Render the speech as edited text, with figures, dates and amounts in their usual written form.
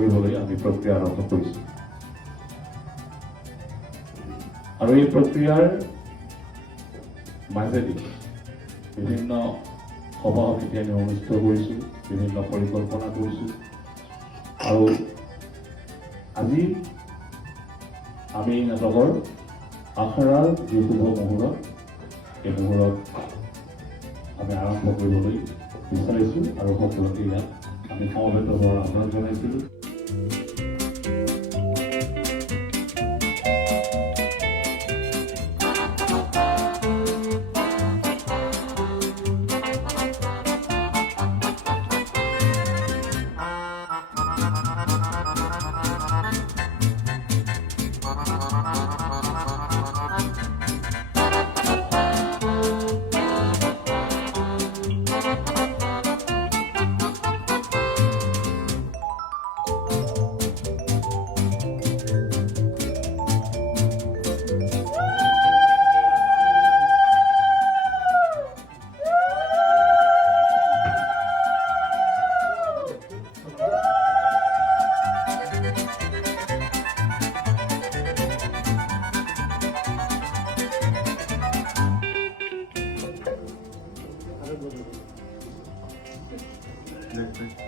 কৰিবলৈ আমি প্ৰক্ৰিয়া আৰম্ভ কৰিছোঁ আৰু এই প্ৰক্ৰিয়াৰ মাজেদি বিভিন্ন সভা সমিতি আমি অনুষ্ঠিত কৰিছোঁ, বিভিন্ন পৰিকল্পনা কৰিছোঁ আৰু আজি আমি নাটকৰ আখৰাৰ যি শুভ মুহূৰ্ত, এই মুহূৰ্ত আমি আৰম্ভ কৰিবলৈ বিচাৰিছোঁ আৰু সকলোকে ইয়াত আমি সমবেত হোৱাৰ আহ্বান জনাইছিলোঁ। Next.